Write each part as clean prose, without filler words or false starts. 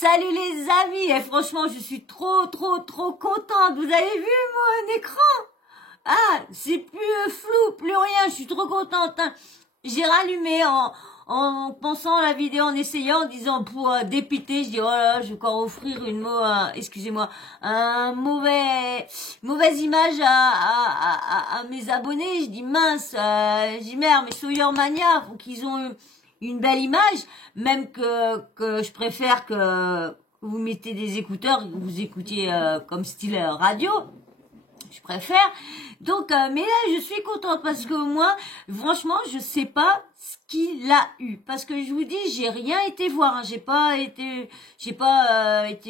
Salut les amis, et franchement je suis trop contente. Vous avez vu mon écran? Ah, c'est plus flou, plus rien, je suis trop contente. Hein. J'ai rallumé en pensant à la vidéo, en essayant, en disant pour dépiter, je dis oh là là, je vais encore offrir excusez-moi, mauvaise image à mes abonnés. Je dis mince, je dis merde, mais Sawyer Mania, faut qu'ils ont une belle image, même que je préfère que vous mettez des écouteurs, que vous écoutiez comme style radio. Je préfère. Donc, mais là, je suis contente parce que moi, franchement, je sais pas ce qu'il a eu. Parce que je vous dis, j'ai rien été voir. Hein. J'ai pas été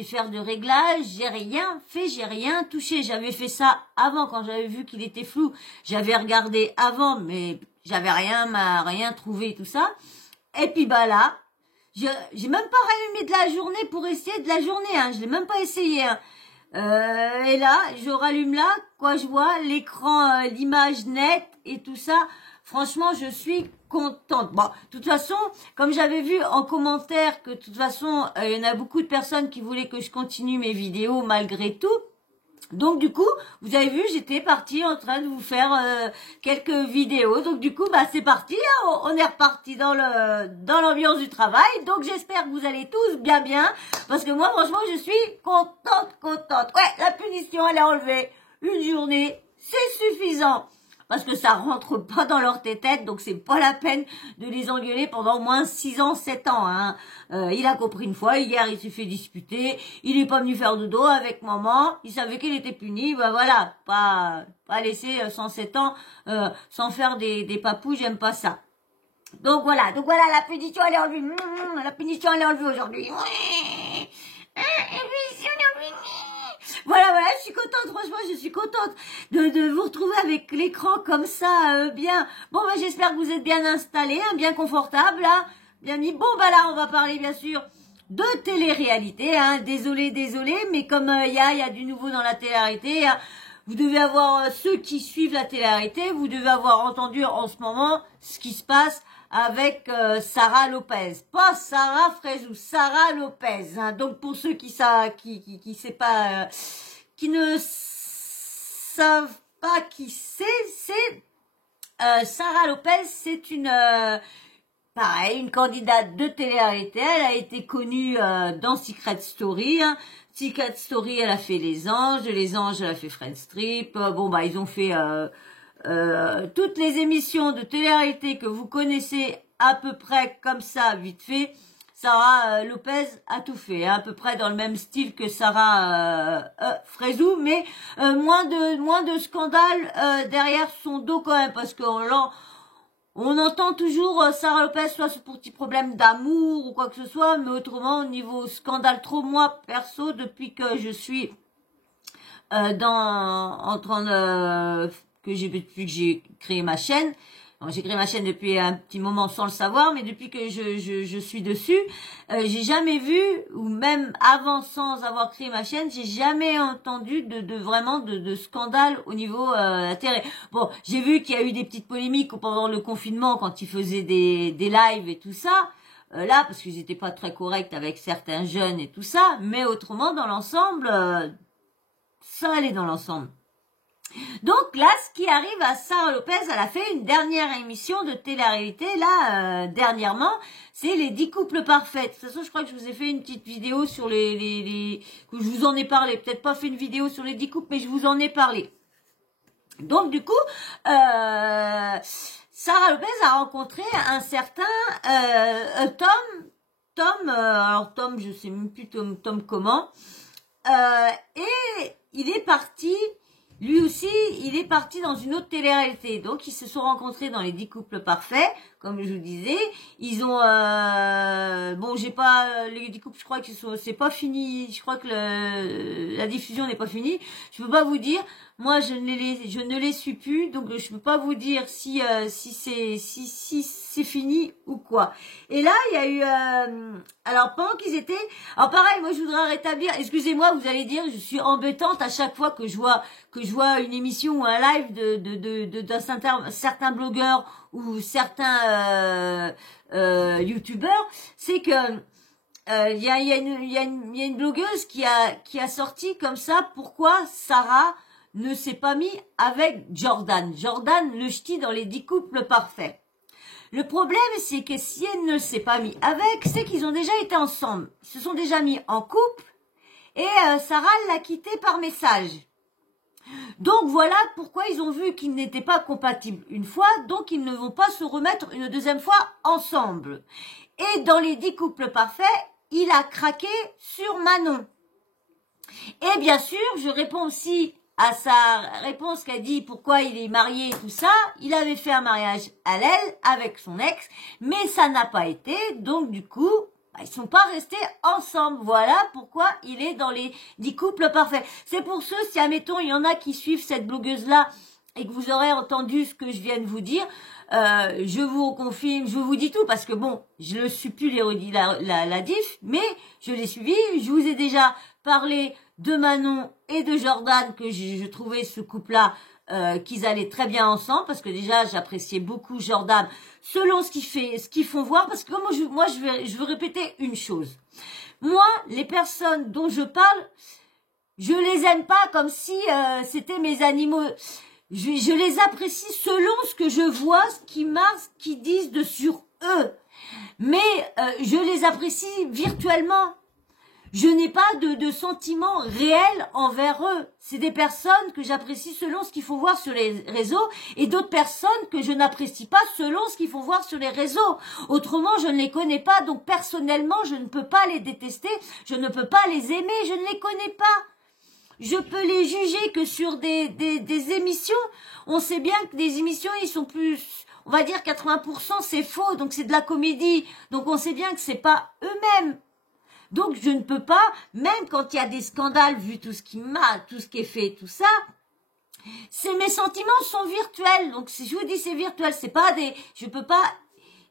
faire de réglage. J'ai rien fait, j'ai rien touché. J'avais fait ça avant quand j'avais vu qu'il était flou. J'avais regardé avant, mais j'avais rien trouvé tout ça. Et puis bah là, j'ai même pas rallumé de la journée pour essayer de la journée. Hein. Je l'ai même pas essayé. Hein. Et là, je rallume là, quoi, je vois l'écran, l'image nette et tout ça. Franchement, je suis contente. Bon, de toute façon, comme j'avais vu en commentaire que de toute façon, il y en a beaucoup de personnes qui voulaient que je continue mes vidéos malgré tout. Donc du coup, vous avez vu, j'étais partie en train de vous faire quelques vidéos. Donc du coup, bah c'est parti, hein, on est reparti dans l'ambiance du travail. Donc j'espère que vous allez tous bien parce que moi franchement, je suis contente. Ouais, la punition elle est enlevée. Une journée, c'est suffisant. Parce que ça rentre pas dans leur tête, donc c'est pas la peine de les engueuler pendant au moins 6 ans, 7 ans. Hein. Il a compris une fois, hier il s'est fait disputer, il est pas venu faire de dos avec maman, il savait qu'il était puni, bah voilà, pas laisser 107 ans sans faire des papous, j'aime pas ça. Donc voilà, la punition elle est enlevée, la punition elle est enlevée aujourd'hui. Voilà, je suis contente, franchement, je suis contente de vous retrouver avec l'écran comme ça, bien. Bon, bah, j'espère que vous êtes bien installés, hein, bien confortable, là, bien mis. Bon, bah là, on va parler, bien sûr, de télé-réalité, hein. Désolé, mais comme il y a du nouveau dans la télé-réalité, hein, vous devez avoir, ceux qui suivent la télé-réalité, vous devez avoir entendu en ce moment ce qui se passe avec Sarah Lopez, pas Sarah Frézou, Sarah Lopez. Hein. Donc pour ceux qui sait pas, qui ne savent pas qui c'est Sarah Lopez, c'est une pareil, une candidate de télé-réalité. Elle a été connue dans Secret Story. Hein. Secret Story, elle a fait Les Anges, elle a fait Friends Strip. Bon bah ils ont fait toutes les émissions de télé-réalité que vous connaissez à peu près comme ça, vite fait. Sarah Lopez a tout fait, hein, à peu près dans le même style que Sarah Frézou, mais moins de scandales derrière son dos quand même, parce on entend toujours Sarah Lopez soit pour petit problème d'amour ou quoi que ce soit, mais autrement au niveau scandale trop, moi perso, depuis que je suis en train de depuis que j'ai créé ma chaîne. Bon, j'ai créé ma chaîne depuis un petit moment sans le savoir, mais depuis que je suis dessus, j'ai jamais vu, ou même avant sans avoir créé ma chaîne, j'ai jamais entendu vraiment de scandale au niveau télé. Bon, j'ai vu qu'il y a eu des petites polémiques pendant le confinement quand ils faisaient des lives et tout ça. Là, parce qu'ils étaient pas très corrects avec certains jeunes et tout ça, mais autrement, dans l'ensemble, ça allait dans l'ensemble. Donc là, ce qui arrive à Sarah Lopez, elle a fait une dernière émission de télé-réalité, là, dernièrement, c'est les 10 couples parfaits. De toute façon, je crois que je vous ai fait une petite vidéo sur que je vous en ai parlé. Peut-être pas fait une vidéo sur les 10 couples, mais je vous en ai parlé. Donc du coup, Sarah Lopez a rencontré un certain Tom, alors Tom, je sais même plus Tom comment, et il est parti. Lui aussi, il est parti dans une autre télé-réalité. Donc, ils se sont rencontrés dans les 10 couples parfaits, comme je vous disais. Ils ont, bon, j'ai pas, les 10 couples, je crois que c'est pas fini. Je crois que la diffusion n'est pas finie. Je peux pas vous dire. Moi, je ne les suis plus. Donc, je peux pas vous dire si c'est fini ou quoi. Et là, il y a eu, alors, pendant qu'ils étaient, alors pareil, moi, je voudrais rétablir, excusez-moi, vous allez dire, je suis embêtante à chaque fois que je vois une émission ou un live d'un certain blogueur ou certains youtubeurs, c'est que y a une blogueuse qui a sorti comme ça pourquoi Sarah ne s'est pas mis avec Jordan. Jordan, le ch'ti dans les 10 couples parfaits. Le problème, c'est que si elle ne s'est pas mis avec, c'est qu'ils ont déjà été ensemble. Ils se sont déjà mis en couple et Sarah l'a quitté par message. Donc voilà pourquoi ils ont vu qu'ils n'étaient pas compatibles une fois, donc ils ne vont pas se remettre une deuxième fois ensemble. Et dans les 10 couples parfaits, il a craqué sur Manon. Et bien sûr, je réponds aussi à sa réponse qu'a dit pourquoi il est marié et tout ça. Il avait fait un mariage à l'aile avec son ex, mais ça n'a pas été, donc du coup, ils sont pas restés ensemble. Voilà pourquoi il est dans les 10 couples parfaits. C'est pour ceux, si admettons, il y en a qui suivent cette blogueuse-là et que vous aurez entendu ce que je viens de vous dire, je vous confirme, je vous dis tout parce que bon, je ne suis plus la diff, mais je l'ai suivi. Je vous ai déjà parlé de Manon et de Jordan que je trouvais ce couple-là qu'ils allaient très bien ensemble parce que déjà j'appréciais beaucoup Jordan selon ce qu'ils font voir parce que moi je veux répéter une chose. Moi, les personnes dont je parle, je les aime pas comme si c'était mes animaux. Je les apprécie selon ce que je vois, ce qu'ils disent sur eux. Mais je les apprécie virtuellement. Je n'ai pas de sentiments réels envers eux. C'est des personnes que j'apprécie selon ce qu'ils font voir sur les réseaux et d'autres personnes que je n'apprécie pas selon ce qu'ils font voir sur les réseaux. Autrement, je ne les connais pas, donc personnellement, je ne peux pas les détester, je ne peux pas les aimer, je ne les connais pas. Je peux les juger que sur des émissions. On sait bien que des émissions, ils sont plus, on va dire 80%, c'est faux, donc c'est de la comédie. Donc on sait bien que c'est pas eux-mêmes. Donc je ne peux pas, même quand il y a des scandales, vu tout ce qui est fait, tout ça, mes sentiments sont virtuels. Donc si je vous dis c'est virtuel, c'est pas je peux pas.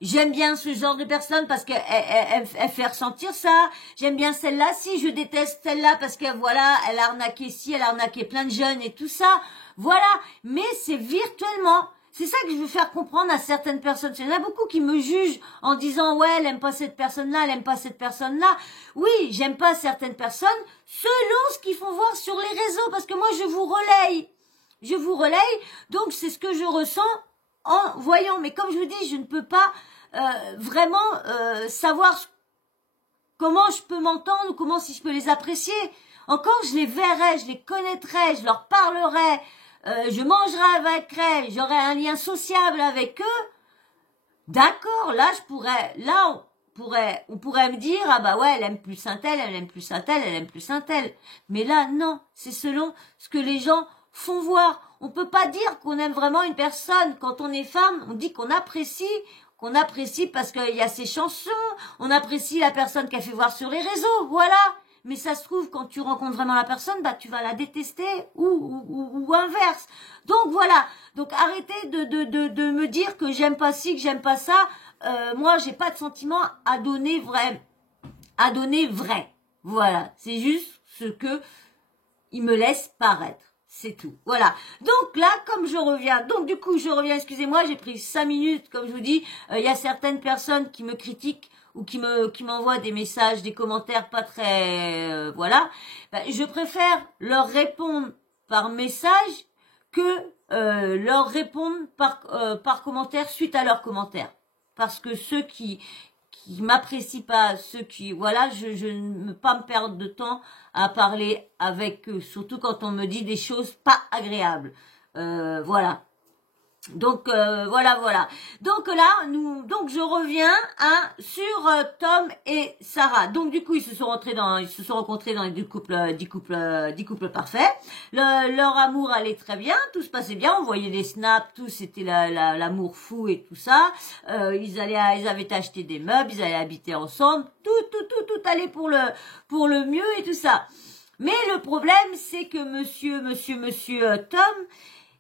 J'aime bien ce genre de personne parce qu'elle fait ressentir ça. J'aime bien celle-là. Si je déteste celle-là parce que voilà, elle a arnaqué ci, elle a arnaqué plein de jeunes et tout ça. Voilà. Mais c'est virtuellement. C'est ça que je veux faire comprendre à certaines personnes. Il y en a beaucoup qui me jugent en disant ouais, elle aime pas cette personne-là, elle aime pas cette personne-là. Oui, j'aime pas certaines personnes selon ce qu'ils font voir sur les réseaux parce que moi je vous relaye. Je vous relaye. Donc c'est ce que je ressens en voyant. Mais comme je vous dis, je ne peux pas vraiment savoir comment je peux m'entendre ou comment si je peux les apprécier. Encore, je les verrai, je les connaîtrai, je leur parlerai, je mangerai avec eux, j'aurai un lien sociable avec eux. D'accord, là on pourrait me dire ah bah ouais, elle aime plus un tel, elle aime plus un tel, elle aime plus un tel. Mais là non, c'est selon ce que les gens font voir. On peut pas dire qu'on aime vraiment une personne quand on est femme. On dit qu'on apprécie parce qu'il y a ses chansons, on apprécie la personne qu'elle fait voir sur les réseaux, voilà. Mais ça se trouve, quand tu rencontres vraiment la personne, bah tu vas la détester ou inverse. Donc voilà. Donc arrêtez de me dire que j'aime pas ci, que j'aime pas ça. Moi, j'ai pas de sentiment à donner vrai. Voilà. C'est juste ce que il me laisse paraître. C'est tout. Voilà. Donc là, comme je reviens, excusez-moi, j'ai pris 5 minutes, comme je vous dis, il y a certaines personnes qui me critiquent ou qui m'envoient des messages, des commentaires pas très, voilà. Ben, je préfère leur répondre par message que leur répondre par commentaire suite à leurs commentaires. Parce que ceux qui m'apprécient pas, voilà, je ne veux pas me perdre de temps à parler avec eux, surtout quand on me dit des choses pas agréables. Voilà. Donc voilà. Donc là, je reviens sur Tom et Sarah. Donc du coup, ils se sont rencontrés dans les 10 couples parfaits. Leur amour allait très bien, tout se passait bien. On voyait des snaps, tout, c'était l'amour fou et tout ça. Ils avaient acheté des meubles, ils allaient habiter ensemble. Tout allait pour le mieux et tout ça. Mais le problème, c'est que monsieur Tom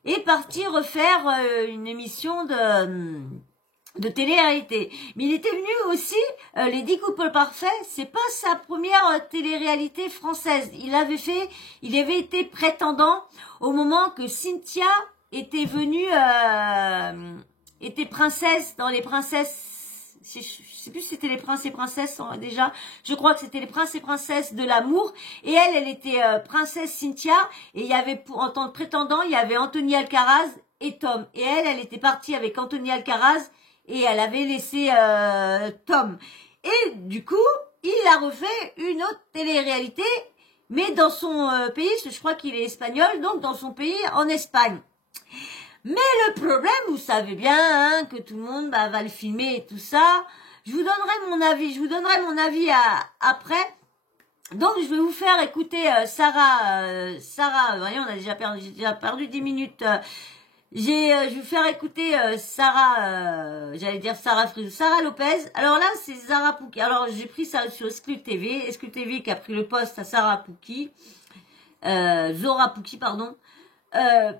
est parti refaire une émission de télé-réalité. Mais il était venu aussi, les 10 couples parfaits, c'est pas sa première télé-réalité française. Il avait été prétendant au moment que Cynthia était venue, était princesse dans les princesses je sais plus si c'était les princes et princesses déjà. Je crois que c'était les princes et princesses de l'amour. Et elle était princesse Cynthia. Et il y avait, en tant que prétendant, il y avait Anthony Alcaraz et Tom. Et elle était partie avec Anthony Alcaraz et elle avait laissé Tom. Et du coup, il a refait une autre télé-réalité, mais dans son pays, parce que je crois qu'il est espagnol, donc dans son pays, en Espagne. Mais le problème, vous savez bien hein, que tout le monde va le filmer et tout ça. Je vous donnerai mon avis après. Donc je vais vous faire écouter Sarah, voyons, j'ai déjà perdu 10 minutes. Je vais vous faire écouter Sarah, j'allais dire Sarah Frisou, Sarah Lopez. Alors là, c'est Zara Pouki. Alors j'ai pris ça sur Exclu TV qui a pris le poste à Sarah Pouki, Zora Pouki, pardon.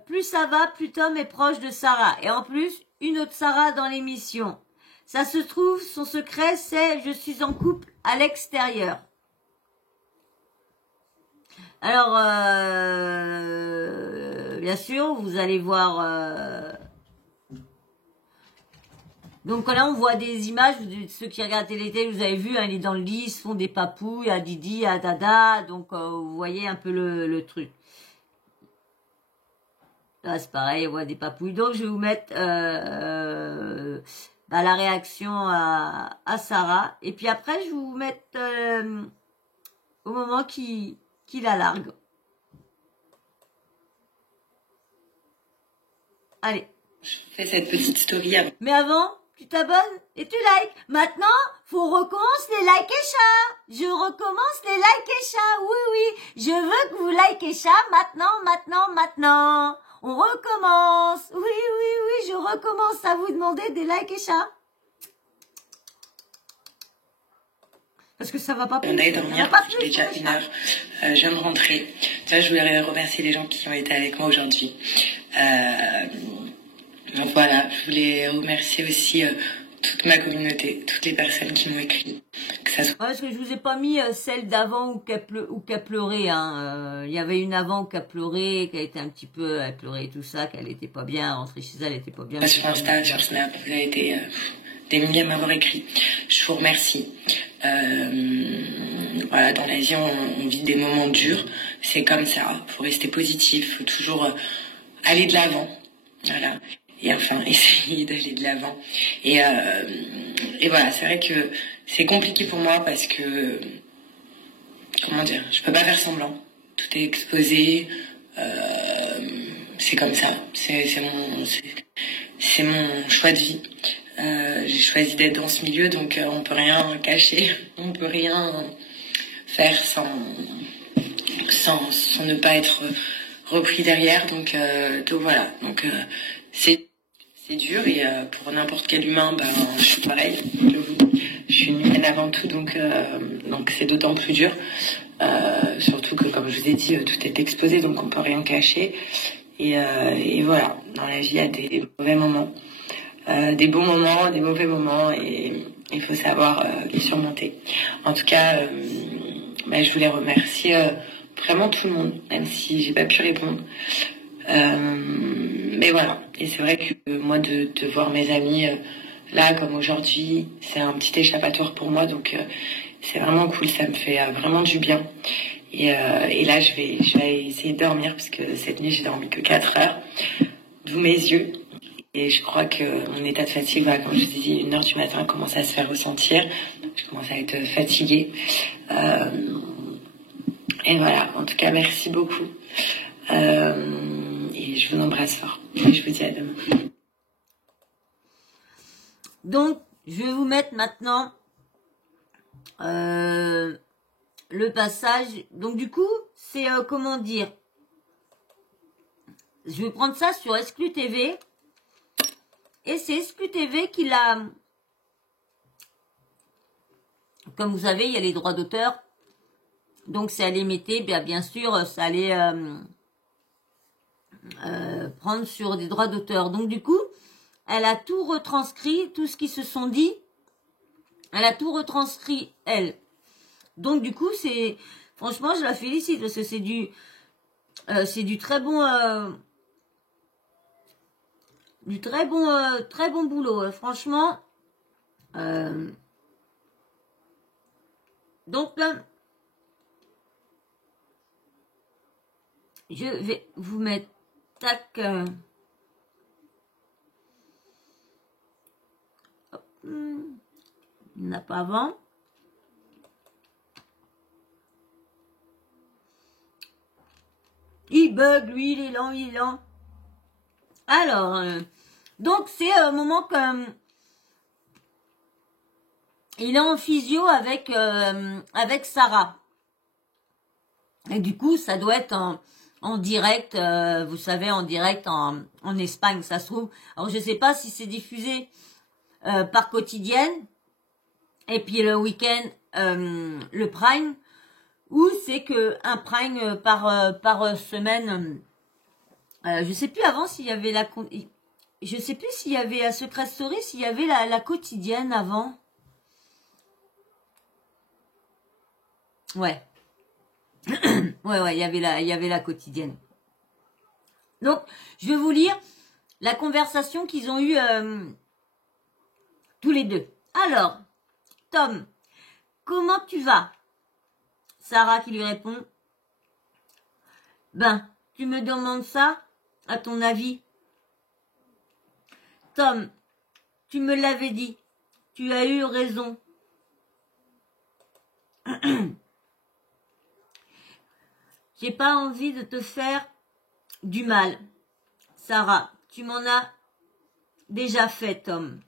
Plus ça va, plus Tom est proche de Sarah. Et en plus, une autre Sarah dans l'émission. Ça se trouve, son secret, c'est je suis en couple à l'extérieur. Alors, bien sûr, vous allez voir... Donc là, on voit des images, ceux qui regardent télé, vous avez vu, hein, il est dans le lit, ils se font des papouilles à Didi, à Dada, donc vous voyez un peu le truc. Là, c'est pareil, on voit des papouilles. Donc, je vais vous mettre la réaction à Sarah. Et puis après, je vais vous mettre au moment qu'il la largue. Allez. Je fais cette petite story avant. Mais avant, tu t'abonnes et tu likes. Maintenant, faut recommence les like et chat. Je recommence les like et chat. Oui, oui. Je veux que vous likez chat maintenant. On recommence. Oui, je recommence à vous demander des likes et chats. Parce que ça va pas plus. On allait dormir, il est déjà 1h. Je viens de rentrer. Là, je voulais remercier les gens qui ont été avec moi aujourd'hui. Donc voilà, je voulais remercier aussi toute ma communauté, toutes les personnes qui m'ont écrit. Que ça soit... parce que je vous ai pas mis celle d'avant où qu'elle pleurait. Hein. Il y avait une avant qui a pleuré, qui a été un petit peu, elle pleurait et tout ça, qu'elle était pas bien, rentrée chez elle, elle était pas bien. Sur Insta, sur Snap, vous avez été des milliers à m'avoir écrit. Je vous remercie. Voilà, dans la vie, on vit des moments durs. C'est comme ça. Faut rester positif. Faut toujours aller de l'avant. Voilà. Et enfin, essayer d'aller de l'avant. Et voilà, c'est vrai que c'est compliqué pour moi parce que, comment dire, je peux pas faire semblant. Tout est exposé. C'est comme ça. C'est mon choix de vie. J'ai choisi d'être dans ce milieu, donc on peut rien cacher. On peut rien faire sans ne pas être repris derrière. Donc voilà. Donc c'est dur et pour n'importe quel humain, je suis pareil. Je suis une humaine avant tout, donc c'est d'autant plus dur. Surtout que, comme je vous ai dit, tout est exposé, donc on peut rien cacher. Et voilà, dans la vie, il y a des mauvais moments, des bons moments, des mauvais moments, et il faut savoir les surmonter. En tout cas, je voulais remercier vraiment tout le monde, même si j'ai pas pu répondre. Mais voilà, et c'est vrai que moi de voir mes amis là comme aujourd'hui, c'est un petit échappatoire pour moi, donc c'est vraiment cool, ça me fait vraiment du bien. Et là je vais essayer de dormir parce que cette nuit j'ai dormi que 4 heures, d'où mes yeux. Et je crois que mon état de fatigue, comme je vous ai dit, 1h du matin commence à se faire ressentir. Je commence à être fatiguée. Et voilà, en tout cas merci beaucoup. Et je vous embrasse fort. Et je vous dis à demain. Donc, je vais vous mettre maintenant le passage. Donc, du coup, c'est comment dire. Je vais prendre ça sur Exclu TV. Et c'est Exclu TV qui l'a... Comme vous savez, il y a les droits d'auteur. Donc, c'est à les mettre, bien sûr, ça allait... prendre sur des droits d'auteur. Donc du coup, elle a tout retranscrit, tout ce qu'ils se sont dit, elle a tout retranscrit elle. Donc du coup, c'est franchement, je la félicite parce que c'est du très bon très bon boulot. Franchement, Donc, je vais vous mettre, tac, il n'a pas avant. Il bug, lui, il est lent, il est lent. Alors, donc c'est un moment que il est en physio avec avec Sarah. Et du coup, ça doit être en direct, vous savez, en direct en Espagne, ça se trouve. Alors, je sais pas si c'est diffusé par quotidienne, et puis le week-end, le prime, ou c'est que un prime par semaine. Je sais plus avant s'il y avait je sais plus s'il y avait la Secret Story, s'il y avait la quotidienne avant. Ouais. ouais, il y avait la quotidienne. Donc, je vais vous lire la conversation qu'ils ont eue tous les deux. Alors, Tom, comment tu vas? Sarah qui lui répond, ben, tu me demandes ça, à ton avis? Tom, tu me l'avais dit, tu as eu raison. J'ai pas envie de te faire du mal. Sarah, tu m'en as déjà fait, Tom.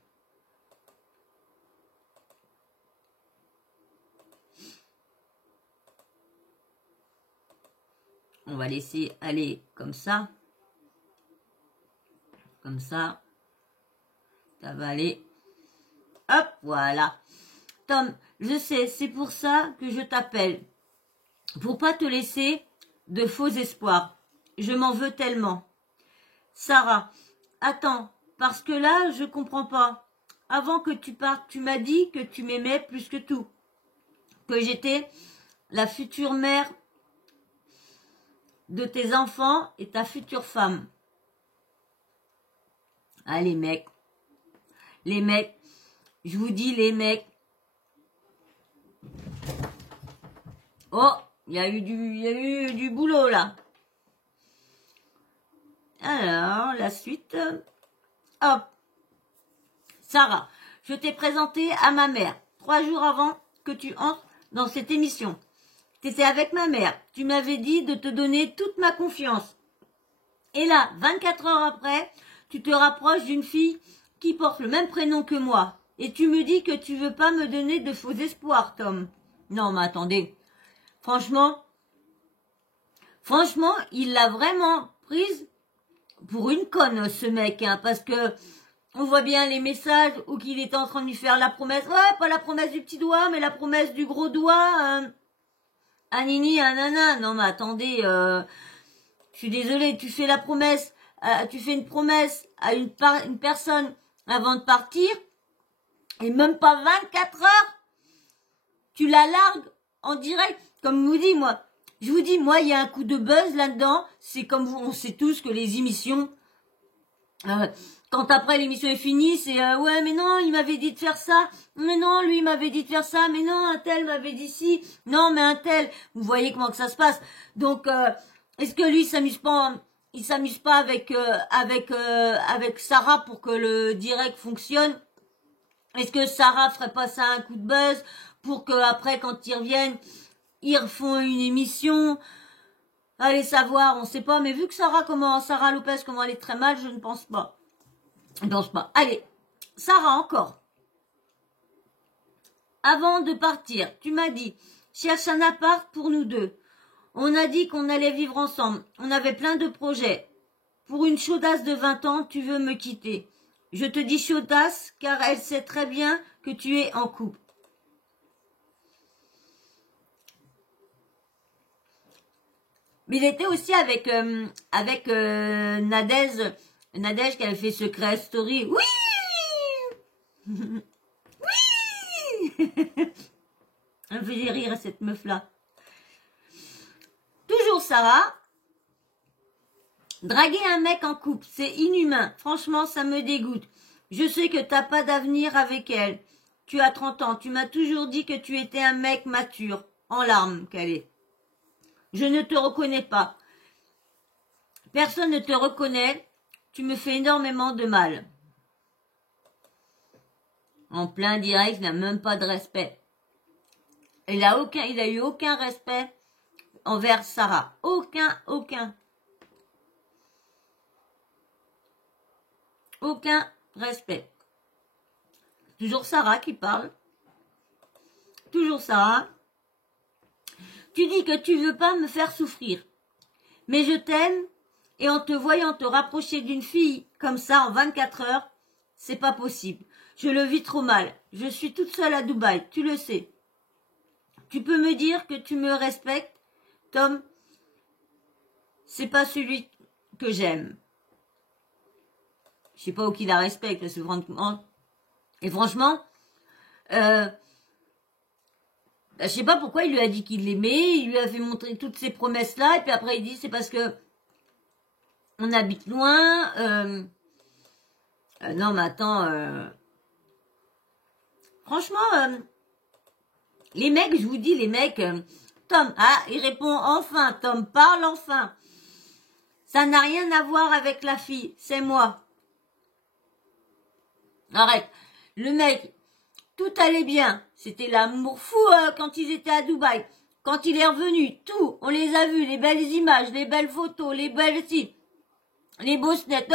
On va laisser aller comme ça. Comme ça. Ça va aller. Hop, voilà. Tom, je sais, c'est pour ça que je t'appelle. Pour pas te laisser de faux espoirs. Je m'en veux tellement. Sarah, attends, parce que là, je comprends pas. Avant que tu partes, tu m'as dit que tu m'aimais plus que tout. Que j'étais la future mère de tes enfants et ta future femme. Ah, les mecs, je vous dis les mecs. Oh, il y a eu du boulot là. Alors, la suite. Hop. Sarah, je t'ai présenté à ma mère 3 jours avant que tu entres dans cette émission. T'étais avec ma mère. Tu m'avais dit de te donner toute ma confiance. Et là, 24 heures après, tu te rapproches d'une fille qui porte le même prénom que moi. Et tu me dis que tu veux pas me donner de faux espoirs, Tom. Non, mais attendez. Franchement, il l'a vraiment prise pour une conne, ce mec, hein, parce que on voit bien les messages où qu'il est en train de lui faire la promesse. Ouais, pas la promesse du petit doigt, mais la promesse du gros doigt. Ah nini, ah nana. Non, mais attendez, je suis désolée, tu fais la promesse, tu fais une promesse à une personne avant de partir, et même pas 24 heures, tu la largues en direct. Comme vous dit, moi, je vous dis, moi, il y a un coup de buzz là-dedans. C'est comme vous, on sait tous que les émissions, quand après l'émission est finie, c'est ouais, mais non, il m'avait dit de faire ça, mais non, lui il m'avait dit de faire ça, mais non, un tel m'avait dit ci, non, mais un tel, vous voyez comment que ça se passe. Donc, est-ce que lui il s'amuse pas avec Sarah pour que le direct fonctionne? Est-ce que Sarah ferait pas ça un coup de buzz pour que après quand ils reviennent, ils refont une émission? Allez savoir, on sait pas, mais vu que Sarah Lopez, comment elle est très mal, je ne pense pas. Je ne pense pas. Allez, Sarah encore. Avant de partir, tu m'as dit, cherche un appart pour nous deux. On a dit qu'on allait vivre ensemble. On avait plein de projets. Pour une chaudasse de 20 ans, tu veux me quitter. Je te dis chaudasse, car elle sait très bien que tu es en couple. Mais il était aussi avec Nadège qui avait fait Secret Story. Oui. Oui. Elle me faisait rire cette meuf-là. Toujours Sarah. Draguer un mec en couple, c'est inhumain. Franchement, ça me dégoûte. Je sais que t'as pas d'avenir avec elle. tu as 30 ans. Tu m'as toujours dit que tu étais un mec mature. En larmes, qu'elle est. Je ne te reconnais pas. Personne ne te reconnaît. Tu me fais énormément de mal. En plein direct, il n'a même pas de respect. Il a eu aucun respect envers Sarah. Aucun. Aucun respect. Toujours Sarah qui parle. Toujours Sarah. Tu dis que tu veux pas me faire souffrir. Mais je t'aime et en te voyant te rapprocher d'une fille comme ça en 24 heures, c'est pas possible. Je le vis trop mal. Je suis toute seule à Dubaï, tu le sais. Tu peux me dire que tu me respectes, Tom? C'est pas celui que j'aime. Je sais pas où qu'il la respecte, ce franchement. Et franchement, je sais pas pourquoi il lui a dit qu'il l'aimait, il lui a fait montrer toutes ces promesses-là, et puis après il dit c'est parce que on habite loin. Non mais attends, franchement, les mecs, je vous dis, les mecs, Tom, il répond enfin, Tom, parle enfin. Ça n'a rien à voir avec la fille, c'est moi. Arrête. Le mec, tout allait bien. C'était l'amour fou quand ils étaient à Dubaï. Quand il est revenu, tout, on les a vus, les belles images, les belles photos, les belles filles, les beaux snaps.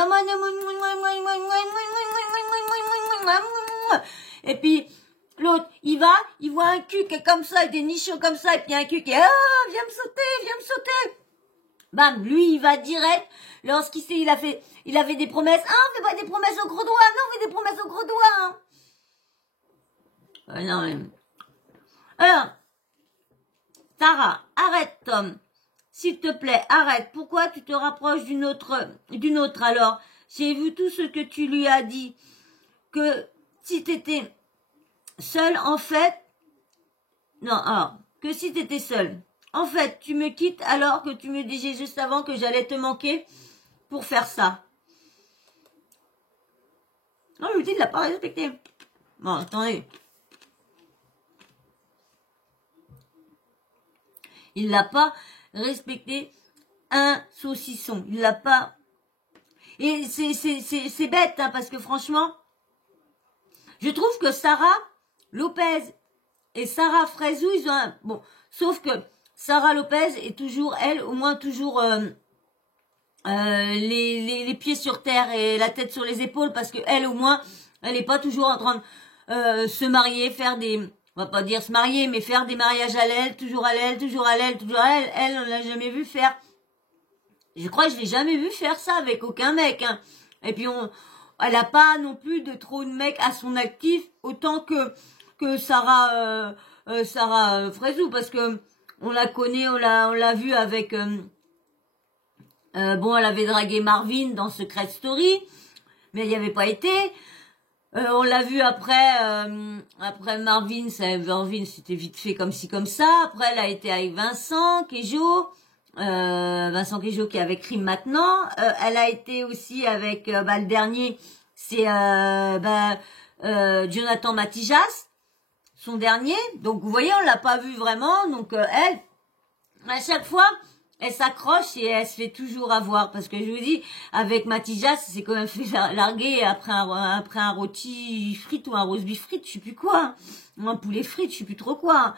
Et puis, l'autre, il voit un cul qui est comme ça, avec des nichons comme ça, et puis un cul qui est, viens me sauter. Bam, lui, il va direct, lorsqu'il sait, il avait des promesses. On fait pas des promesses au gros doigt, non, on fait des promesses au gros doigt, non, mais... Alors, Sarah, arrête, Tom. S'il te plaît, arrête. Pourquoi tu te rapproches d'une autre alors? J'ai vu tout ce que tu lui as dit. Que si t'étais seule, en fait... Non, alors, que si t'étais seule. En fait, tu me quittes alors que tu me disais juste avant que j'allais te manquer pour faire ça. Non, je vous dis, il l'a pas respecté. Bon, attendez. Il l'a pas respecté un saucisson. Il l'a pas... Et c'est bête, hein, parce que franchement, je trouve que Sarah Lopez et Sarah Fraisou, ils ont un... Bon, sauf que Sarah Lopez est toujours, elle, au moins toujours les pieds sur terre et la tête sur les épaules, parce que elle, au moins, elle n'est pas toujours en train de se marier, faire des... On va pas dire se marier, mais faire des mariages à l'aile, toujours à l'aile, toujours à l'aile, toujours à l'aile. Elle, on l'a jamais vu faire. Je crois que je l'ai jamais vu faire ça avec aucun mec. Hein. Et puis, elle a pas non plus de trop de mecs à son actif, autant que Sarah Fraisou, parce que on la connaît, on l'a vu avec... bon, elle avait dragué Marvin dans Secret Story, mais elle n'y avait pas été. On l'a vu après Marvin, c'était vite fait comme ci, comme ça. Après, elle a été avec Vincent Queijo qui est avec Crime maintenant. Elle a été aussi avec, le dernier, c'est Jonathan Matijas, son dernier. Donc, vous voyez, on l'a pas vu vraiment. Donc, elle, à chaque fois... Elle s'accroche et elle se fait toujours avoir. Parce que je vous dis, avec Matija, c'est quand même fait larguer après un rôti frite ou un roast beef frite, je sais plus quoi. Ou un poulet frite, je sais plus trop quoi.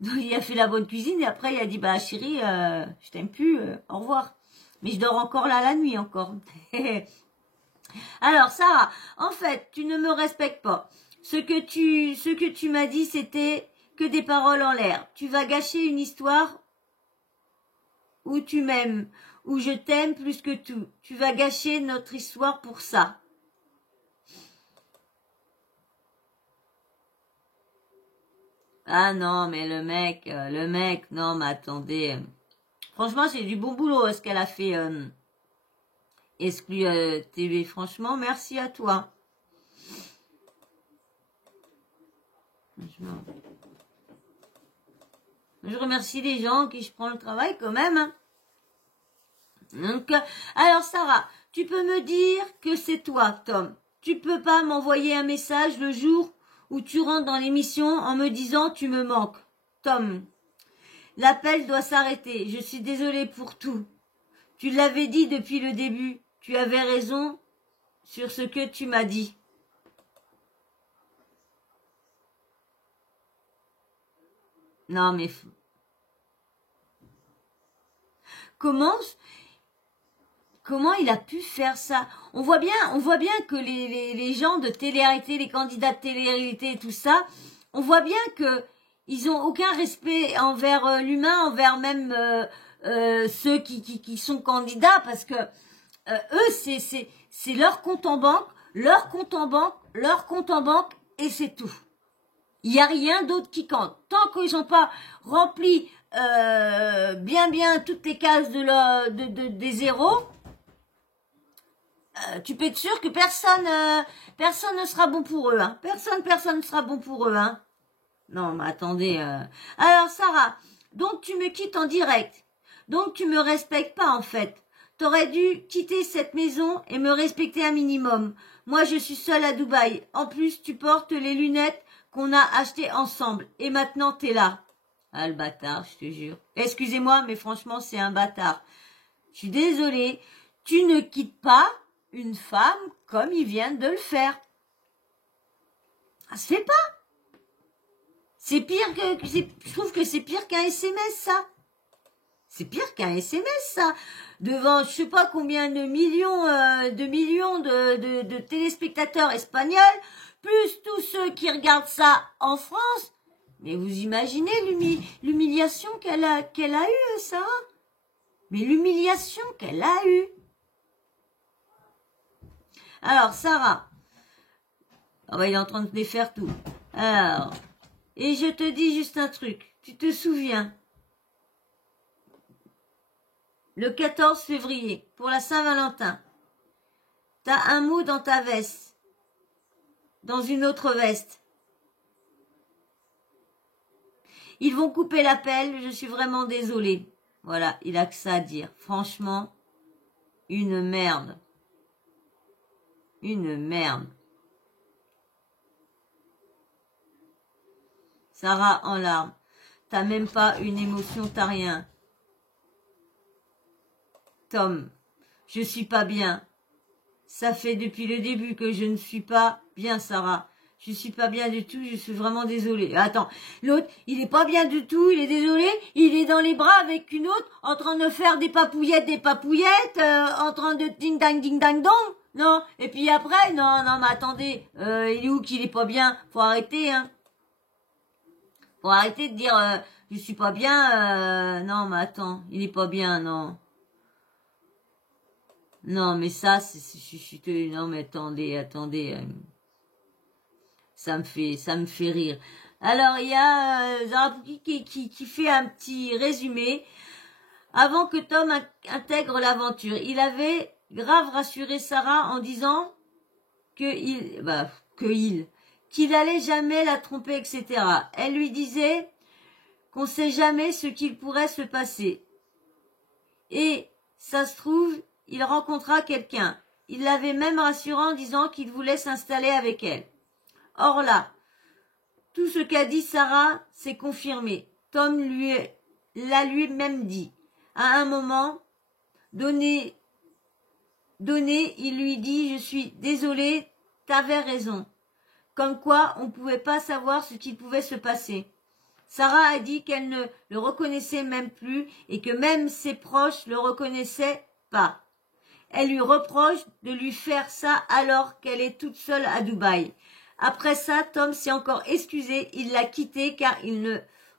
Donc il a fait la bonne cuisine et après il a dit, bah chérie, je t'aime plus, au revoir. Mais je dors encore là la nuit encore. Alors Sarah, en fait, tu ne me respectes pas. Ce que tu m'as dit, c'était que des paroles en l'air. Tu vas gâcher une histoire où tu m'aimes, où je t'aime plus que tout. Tu vas gâcher notre histoire pour ça. Ah non, mais le mec, non, mais attendez. Franchement, c'est du bon boulot ce qu'elle a fait, Exclu TV. Franchement, merci à toi. Franchement. Je remercie les gens qui je prends le travail quand même. Hein. Donc, alors Sarah, tu peux me dire que c'est toi, Tom. Tu peux pas m'envoyer un message le jour où tu rentres dans l'émission en me disant tu me manques. Tom, l'appel doit s'arrêter. Je suis désolée pour tout. Tu l'avais dit depuis le début. Tu avais raison sur ce que tu m'as dit. Non mais comment il a pu faire ça? On voit bien que les gens de télé-réalité, les candidats de télé-réalité et tout ça, on voit bien que ils ont aucun respect envers l'humain, envers même ceux qui sont candidats, parce que eux c'est leur compte en banque, leur compte en banque, leur compte en banque, et c'est tout. Il n'y a rien d'autre qui compte. Tant qu'ils n'ont pas rempli bien toutes les cases des zéros, tu peux être sûr que personne ne sera bon pour eux. Hein. Personne ne sera bon pour eux. Hein. Non, mais attendez. Alors, Sarah, donc tu me quittes en direct. Donc tu me respectes pas, en fait. T'aurais dû quitter cette maison et me respecter un minimum. Moi, je suis seule à Dubaï. En plus, tu portes les lunettes qu'on a achetées ensemble. Et maintenant, t'es là. Ah, le bâtard, je te jure. Excusez-moi, mais franchement, c'est un bâtard. Je suis désolée. Tu ne quittes pas une femme comme il vient de le faire. Ça se fait pas. C'est pire je trouve que c'est pire qu'un SMS, ça. C'est pire qu'un SMS, ça. Devant, je sais pas combien de millions de téléspectateurs espagnols, plus tous ceux qui regardent ça en France. Mais vous imaginez l'humiliation qu'elle a eue, Sarah? Mais l'humiliation qu'elle a eue. Alors, Sarah. Oh bah, il est en train de défaire tout. Alors, et je te dis juste un truc. Tu te souviens? Le 14 février, pour la Saint-Valentin, t'as un mot dans ta veste, dans une autre veste. Ils vont couper l'appel, je suis vraiment désolée. Voilà, il a que ça à dire. Franchement, une merde. Une merde. Sarah en larmes. T'as même pas une émotion, t'as rien. Tom, je suis pas bien. Ça fait depuis le début que je ne suis pas bien, Sarah. Je suis pas bien du tout, je suis vraiment désolée. Attends, l'autre, il est pas bien du tout, il est désolé, il est dans les bras avec une autre, en train de faire des papouillettes, en train de ding dang dong. Non, et puis après, non, mais attendez, il est où qu'il est pas bien? Faut arrêter, hein. Faut arrêter de dire, je suis pas bien, non, mais attends, il est pas bien, non. Non, mais ça, non, mais attendez. Ça me fait rire. Alors, il y a Zara qui fait un petit résumé. Avant que Tom intègre l'aventure, il avait grave rassuré Sarah en disant qu'il allait jamais la tromper, etc. Elle lui disait qu'on sait jamais ce qu'il pourrait se passer. Et ça se trouve, il rencontra quelqu'un. Il l'avait même rassuré en disant qu'il voulait s'installer avec elle. Or là, tout ce qu'a dit Sarah, c'est confirmé. Tom l'a lui-même dit. À un moment donné, il lui dit, je suis désolé, t'avais raison. Comme quoi, on ne pouvait pas savoir ce qui pouvait se passer. Sarah a dit qu'elle ne le reconnaissait même plus et que même ses proches le reconnaissaient pas. Elle lui reproche de lui faire ça alors qu'elle est toute seule à Dubaï. Après ça, Tom s'est encore excusé, il l'a quittée car il ne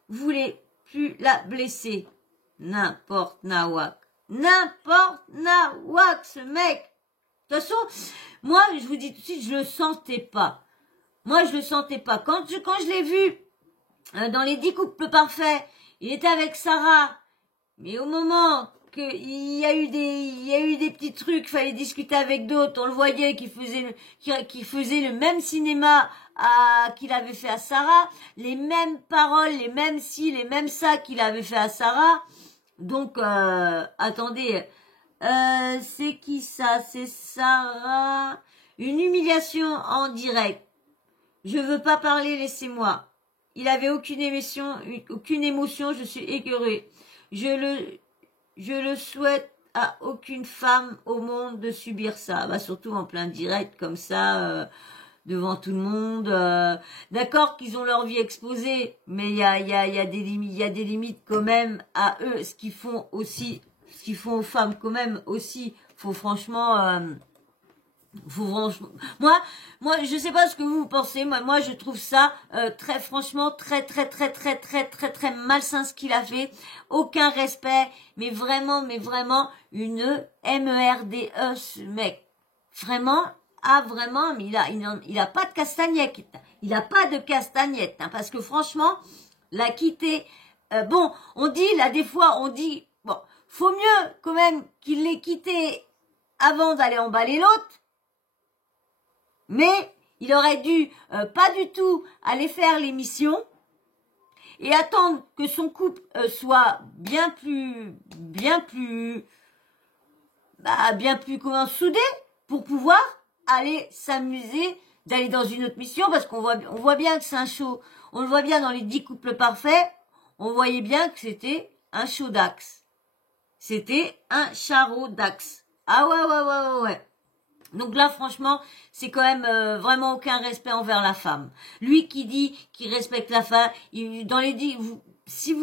voulait plus la blesser. N'importe nawak, ce mec. De toute façon, moi, je vous dis tout de suite, je le sentais pas. Moi, je le sentais pas. Quand je l'ai vu dans les 10 couples parfaits, il était avec Sarah, mais au moment qu'il y a eu des petits trucs, fallait discuter avec d'autres, on le voyait qui faisait le même cinéma qu'il avait fait à Sarah, les mêmes paroles, les mêmes ci, les mêmes ça qu'il avait fait à Sarah. Donc, attendez, c'est qui ça? C'est Sarah. Une humiliation en direct. Je veux pas parler, laissez-moi. Il avait aucune émotion, je suis écœurée. Je le souhaite à aucune femme au monde de subir ça. Bah, surtout en plein direct comme ça, devant tout le monde. D'accord qu'ils ont leur vie exposée, mais il y a des limites quand même à eux, ce qu'ils font aux femmes quand même aussi. Faut franchement, moi, je sais pas ce que vous pensez. Moi, je trouve ça très, franchement, très malsain ce qu'il a fait. Aucun respect, mais vraiment, une MERDE, ce mec. Vraiment, vraiment, mais il a pas de castagnette. Il a pas de castagnette, hein, parce que franchement, l'a quitté. Bon, on dit là des fois, bon, faut mieux quand même qu'il l'ait quitté avant d'aller emballer l'autre. Mais il aurait dû pas du tout aller faire l'émission et attendre que son couple soit bien plus comment soudé pour pouvoir aller s'amuser, d'aller dans une autre mission, parce on voit bien que c'est un show. On le voit bien dans les 10 couples parfaits, on voyait bien que c'était un show d'axe. C'était un charreau d'axe. Ah ouais. Donc là, franchement, c'est quand même vraiment aucun respect envers la femme. Lui qui dit qu'il respecte la femme, dans les 10, si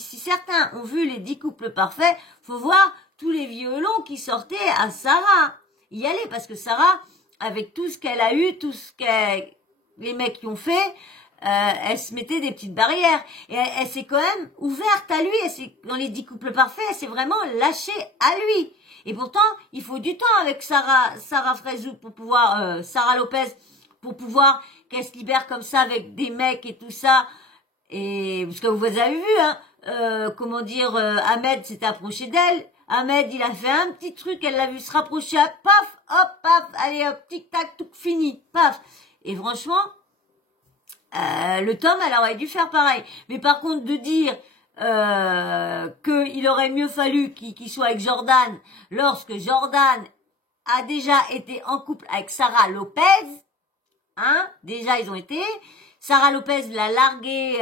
certains ont vu les 10 couples parfaits, faut voir tous les violons qui sortaient à Sarah. Y aller, parce que Sarah, avec tout ce qu'elle a eu, les mecs qui ont fait, elle se mettait des petites barrières. Et elle s'est quand même ouverte à lui. Dans les 10 couples parfaits, elle s'est vraiment lâchée à lui. Et pourtant, il faut du temps avec Sarah Frézou pour pouvoir, Sarah Lopez, pour pouvoir qu'elle se libère comme ça avec des mecs et tout ça. Et, parce que vous avez vu, hein, Ahmed s'est approché d'elle. Ahmed, il a fait un petit truc, elle l'a vu se rapprocher, paf, hop, paf, allez hop, tic-tac, tout fini, paf. Et franchement, le Tom, elle aurait dû faire pareil. Mais par contre, de dire qu'il aurait mieux fallu qu'il soit avec Jordan lorsque Jordan a déjà été en couple avec Sarah Lopez, hein, déjà ils ont été, Sarah Lopez l'a largué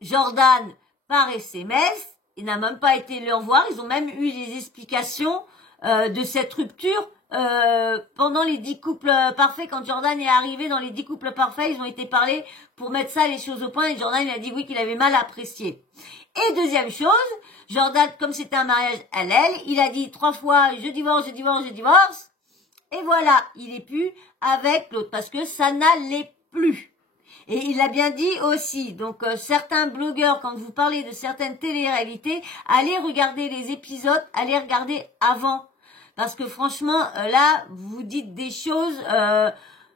Jordan par SMS, il n'a même pas été le revoir, ils ont même eu des explications de cette rupture pendant les 10 couples parfaits. Quand Jordan est arrivé dans les 10 couples parfaits, ils ont été parlés pour mettre ça les choses au point, et Jordan il a dit oui qu'il avait mal apprécié. Et deuxième chose, Jordan, comme c'était un mariage halal, il a dit 3 fois je divorce, et voilà, il est plus avec l'autre parce que ça n'allait plus. Et il l'a bien dit aussi. Donc certains blogueurs, quand vous parlez de certaines télé-réalités, allez regarder les épisodes, allez regarder avant. Parce que franchement, là, vous dites des choses...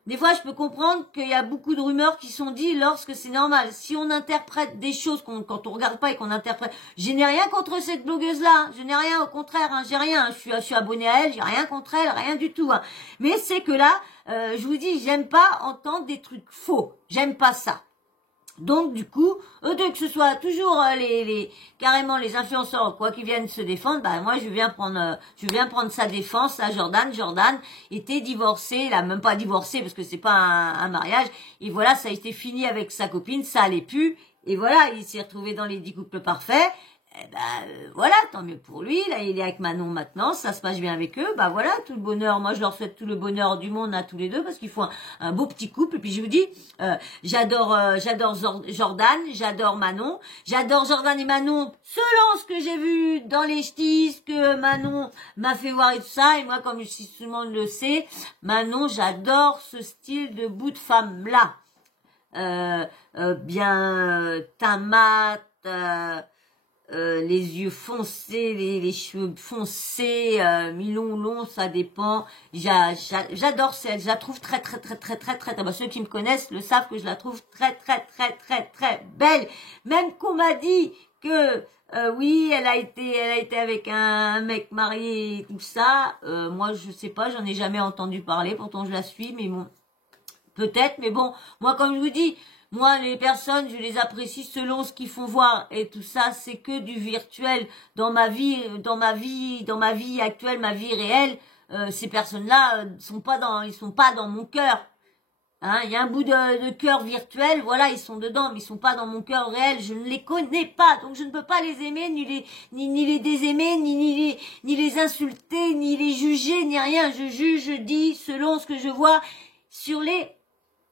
des fois, je peux comprendre qu'il y a beaucoup de rumeurs qui sont dites lorsque c'est normal. Si on interprète des choses quand on regarde pas et qu'on interprète... Je n'ai rien contre cette blogueuse-là. Hein. Je n'ai rien, au contraire. Hein. J'ai rien. Je suis abonnée à elle. J'ai rien contre elle. Rien du tout. Hein. Mais c'est que là, je vous dis, j'aime pas entendre des trucs faux. J'aime pas ça. Donc du coup, que ce soit toujours carrément les influenceurs quoi qui viennent se défendre, bah moi je viens prendre sa défense à Jordan. Jordan était divorcé, il a même pas divorcé parce que c'est pas un mariage, et voilà, ça a été fini avec sa copine, ça allait plus, et voilà, il s'est retrouvé dans les 10 couples parfaits. Eh ben voilà, tant mieux pour lui, là il est avec Manon maintenant, ça se passe bien avec eux, bah voilà, tout le bonheur, moi je leur souhaite tout le bonheur du monde à tous les deux, parce qu'ils font un beau petit couple, et puis je vous dis, j'adore Jordan, j'adore Manon, j'adore Jordan et Manon, selon ce que j'ai vu dans les ch'tis, que Manon m'a fait voir et tout ça, et moi comme tout le monde le sait, Manon, j'adore ce style de bout de femme là, bien teint mat, les yeux foncés, les cheveux foncés, mi-long, long, ça dépend. J'adore celle, je la trouve très, bah, ceux qui me connaissent le savent que je la trouve très belle. Même qu'on m'a dit que, oui, elle a été avec un mec marié et tout ça. Moi, je sais pas, j'en ai jamais entendu parler, pourtant je la suis, mais bon, peut-être, mais bon, moi, comme je vous dis, moi, les personnes, je les apprécie selon ce qu'ils font voir, et tout ça, c'est que du virtuel. Dans ma vie actuelle, ma vie réelle, ces personnes-là ils sont pas dans mon cœur. Hein, il y a un bout de cœur virtuel, voilà, ils sont dedans, mais ils sont pas dans mon cœur réel, je ne les connais pas, donc je ne peux pas les aimer, ni les désaimer, ni les insulter, ni les juger, ni rien. Je juge, je dis selon ce que je vois sur les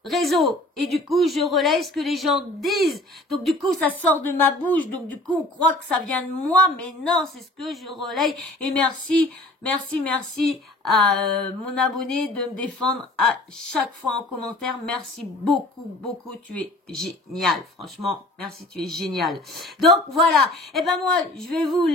réseaux. Et du coup, je relaye ce que les gens disent. Donc du coup, ça sort de ma bouche. Donc du coup, on croit que ça vient de moi, mais non, c'est ce que je relaye. Et merci à mon abonné de me défendre à chaque fois en commentaire. Merci beaucoup. Tu es génial. Franchement, merci, tu es génial. Donc voilà. Et ben moi, je vais vous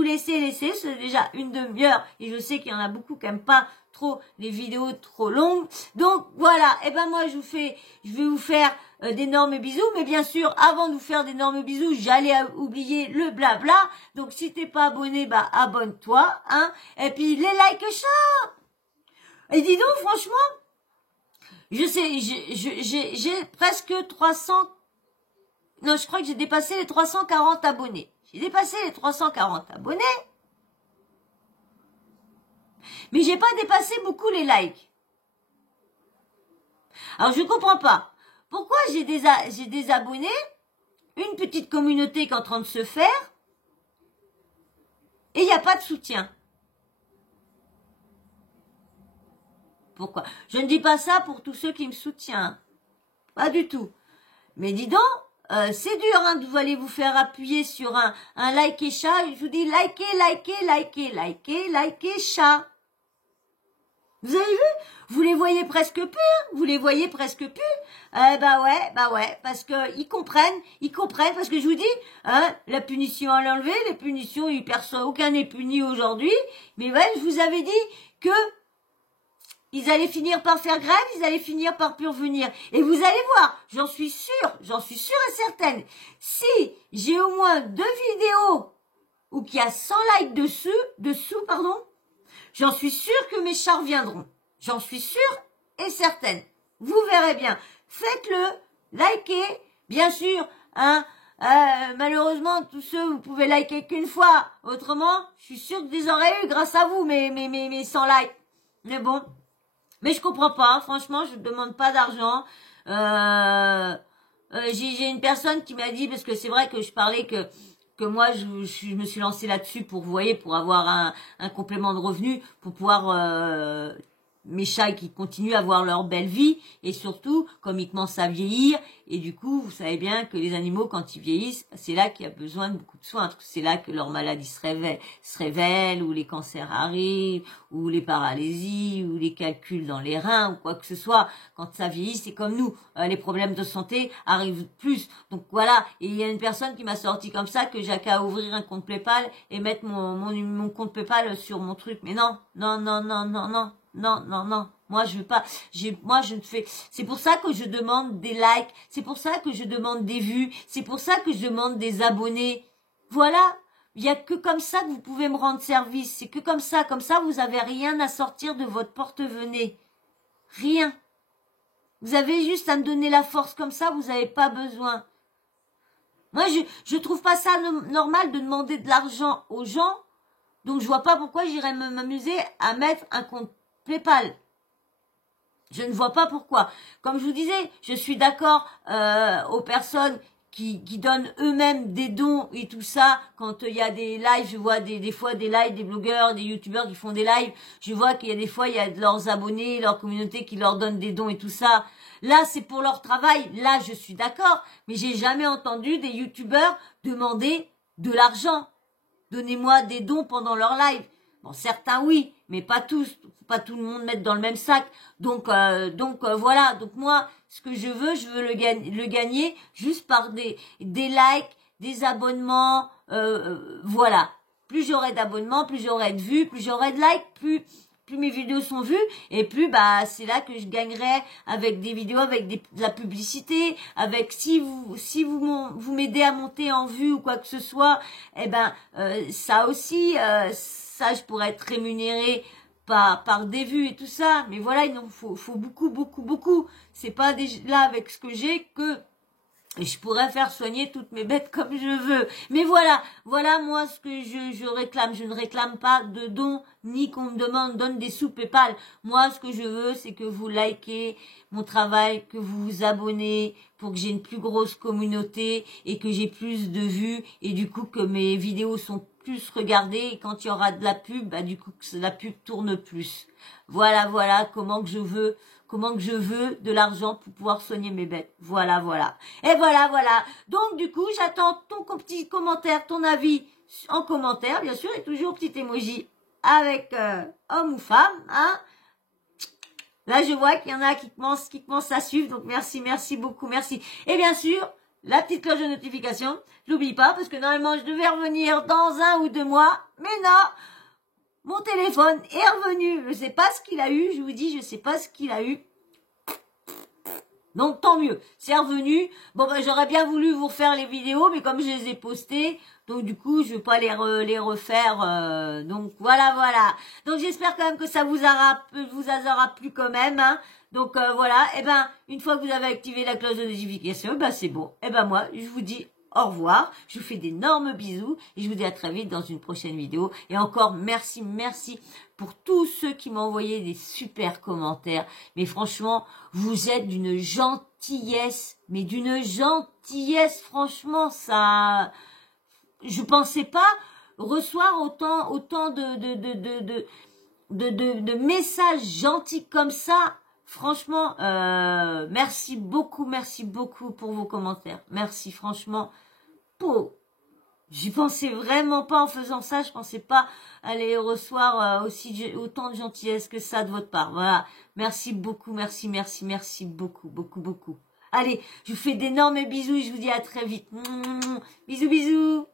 laisser. C'est déjà une demi-heure. Et je sais qu'il y en a beaucoup qui n'aiment pas trop les vidéos trop longues. Donc voilà, et ben moi je vais vous faire d'énormes bisous, mais bien sûr, avant de vous faire d'énormes bisous, j'allais oublier le blabla. Donc si t'es pas abonné, bah abonne-toi, hein. Et puis les likes chat. Et dis donc, franchement, je sais, j'ai presque 300. Non, je crois que j'ai dépassé les 340 abonnés. J'ai dépassé les 340 abonnés. Mais j'ai pas dépassé beaucoup les likes. Alors je comprends pas. Pourquoi j'ai des abonnés, une petite communauté qui est en train de se faire, et il n'y a pas de soutien. Pourquoi? Je ne dis pas ça pour tous ceux qui me soutiennent. Pas du tout. Mais dis donc, c'est dur hein, de vous aller vous faire appuyer sur un like et chat. Je vous dis likez chat. Vous avez vu? Vous les voyez presque plus, hein? Vous les voyez presque plus. Bah ouais, parce que ils comprennent, parce que je vous dis, hein, la punition à l'enlever, les punitions, aucun n'est puni aujourd'hui. Mais ouais, je vous avais dit que ils allaient finir par faire grève, ils allaient finir par plus revenir. Et vous allez voir, j'en suis sûre et certaine. Si j'ai au moins 2 vidéos où qu'il y a 100 likes dessous, j'en suis sûre que mes chats reviendront. J'en suis sûre et certaine. Vous verrez bien. Faites-le, likez, bien sûr, hein. Malheureusement, tous ceux, vous pouvez liker qu'une fois. Autrement, je suis sûre que vous aurez eu grâce à vous, mes 100 likes. Mais bon. Mais je comprends pas, franchement, je ne demande pas d'argent. J'ai une personne qui m'a dit, parce que c'est vrai que je parlais que moi, je me suis lancée là-dessus pour, vous voyez, pour avoir un complément de revenu, pour pouvoir mes chats qui continuent à avoir leur belle vie, et surtout, comme ils commencent à vieillir, et du coup, vous savez bien que les animaux, quand ils vieillissent, c'est là qu'il y a besoin de beaucoup de soins, c'est là que leurs maladies se révèlent, ou les cancers arrivent, ou les paralysies, ou les calculs dans les reins, ou quoi que ce soit. Quand ça vieillit, c'est comme nous, les problèmes de santé arrivent plus. Donc voilà, et il y a une personne qui m'a sorti comme ça, que j'ai qu'à ouvrir un compte PayPal, et mettre mon compte PayPal sur mon truc. Mais non. Moi, je veux pas. Moi, je ne fais. C'est pour ça que je demande des likes. C'est pour ça que je demande des vues. C'est pour ça que je demande des abonnés. Voilà. Il y a que comme ça que vous pouvez me rendre service. C'est que comme ça. Comme ça, vous avez rien à sortir de votre porte-monnaie. Rien. Vous avez juste à me donner la force comme ça. Vous n'avez pas besoin. Moi, je trouve pas ça normal de demander de l'argent aux gens. Donc, je vois pas pourquoi j'irais m'amuser à mettre un compte PayPal. Je ne vois pas pourquoi. Comme je vous disais, je suis d'accord aux personnes qui donnent eux-mêmes des dons et tout ça. Quand il y a des lives, je vois des fois des lives, des blogueurs, des youtubeurs qui font des lives. Je vois qu'il y a des fois, il y a de leurs abonnés, leur communauté qui leur donnent des dons et tout ça. Là, c'est pour leur travail. Là, je suis d'accord. Mais j'ai jamais entendu des youtubeurs demander de l'argent. Donnez-moi des dons pendant leur live. Bon, certains oui, mais pas tous. Faut pas tout le monde mettre dans le même sac. Donc voilà. Donc moi, ce que je veux le gagner juste par des likes, des abonnements. Voilà. Plus j'aurai d'abonnements, plus j'aurai de vues, plus j'aurai de likes, plus mes vidéos sont vues, et plus c'est là que je gagnerai avec des vidéos, avec de la publicité, avec si vous m'aidez à monter en vues ou quoi que ce soit, ça aussi, ça je pourrais être rémunérée par des vues et tout ça. Mais voilà, il en faut beaucoup. C'est pas là avec ce que j'ai que Et je pourrais faire soigner toutes mes bêtes comme je veux. Mais voilà, voilà moi ce que je réclame. Je ne réclame pas de dons, ni qu'on me donne des sous PayPal. Moi, ce que je veux, c'est que vous likez mon travail, que vous vous abonnez pour que j'ai une plus grosse communauté et que j'ai plus de vues et du coup que mes vidéos sont plus regardées et quand il y aura de la pub, bah du coup que la pub tourne plus. Voilà, voilà comment que je veux de l'argent pour pouvoir soigner mes bêtes. Voilà, voilà. Et voilà, voilà. Donc, du coup, j'attends ton petit commentaire, ton avis en commentaire, bien sûr, et toujours petit emoji avec homme ou femme, hein. Là, je vois qu'il y en a qui commencent à suivre, donc merci, merci beaucoup, merci. Et bien sûr, la petite cloche de notification, je l'oublie pas, parce que normalement, je devais revenir dans 1 ou 2 mois, mais non, mon téléphone est revenu. Je sais pas ce qu'il a eu, je vous dis, je sais pas ce qu'il a eu. Donc tant mieux, c'est revenu. Bon ben j'aurais bien voulu vous refaire les vidéos, mais comme je les ai postées, donc du coup je vais pas les refaire. Donc voilà, voilà. Donc j'espère quand même que ça vous aura plu quand même. Hein. Donc voilà, et ben une fois que vous avez activé la cloche de notification, ben c'est bon. Et ben moi je vous dis au revoir, je vous fais d'énormes bisous et je vous dis à très vite dans une prochaine vidéo. Et encore merci, merci pour tous ceux qui m'ont envoyé des super commentaires. Mais franchement, vous êtes d'une gentillesse, mais d'une gentillesse, franchement, ça... Je pensais pas recevoir autant de messages gentils comme ça. Franchement, merci beaucoup pour vos commentaires. Merci, franchement. J'y pensais vraiment pas en faisant ça. Je pensais pas aller recevoir autant de gentillesse que ça de votre part. Voilà. Merci beaucoup, merci beaucoup. Allez, je vous fais d'énormes bisous et je vous dis à très vite. Bisous, bisous.